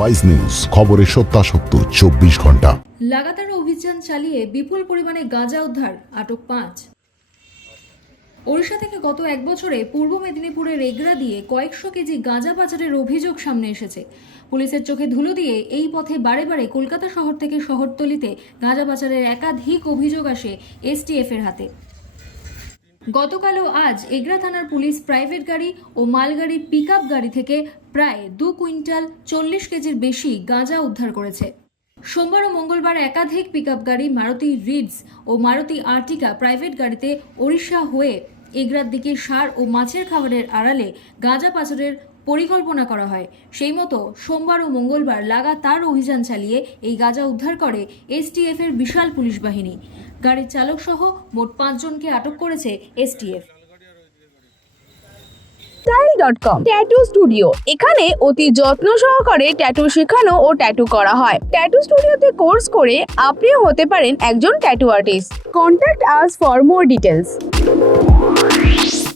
Wise news, খবরের সত্যাসত্য 24 ঘন্টা। লাগাতার অভিযান চালিয়ে বিপুল পরিমাণে গাঁজা উদ্ধার, আটক 5। ওড়িশা থেকে গত এক বছরে পূর্ব মেদিনীপুরের এগরা দিয়ে কয়েকশো কেজি গাঁজা পাচারের অভিযোগ সামনে এসেছে। পুলিশের চোখে ধুলো দিয়ে এই পথে বারে বারে কলকাতা শহর থেকে শহরতলিতে গাঁজা পাচারের একাধিক অভিযোগ আসে এসটিএফ এর হাতে। গতকাল ও আজ এগরা থানার পুলিশ প্রাইভেট গাড়ি ও মালগাড়ি পিকআপ গাড়ি থেকে প্রায় 2 কুইন্টাল 40 কেজির বেশি গাঁজা উদ্ধার করেছে। সোমবার ও মঙ্গলবার একাধিক পিকআপ গাড়ি মারুতি রিডস ও মারুতি আর্টিকা প্রাইভেট গাড়িতে ওড়িশা হয়ে এগরার দিকে সার ও মাছের খাবারের আড়ালে গাঁজা পাচারের পরিকল্পনা করা হয়। সেই মতো সোমবার ও মঙ্গলবার লাগাতার অভিযান চালিয়ে এই গাঁজা উদ্ধার করে এসটিএফ এর বিশাল পুলিশ বাহিনী। গাড়ির চালক সহ মোট 5 জনকে আটক করেছে এসটিএফ। style.com ট্যাটু স্টুডিও, এখানে অতি যত্ন সহকারে ট্যাটু শেখানো ও ট্যাটু করা হয়। ট্যাটু স্টুডিওতে কোর্স করে আপনিও হতে পারেন একজন tattoo artist. Contact us for more details.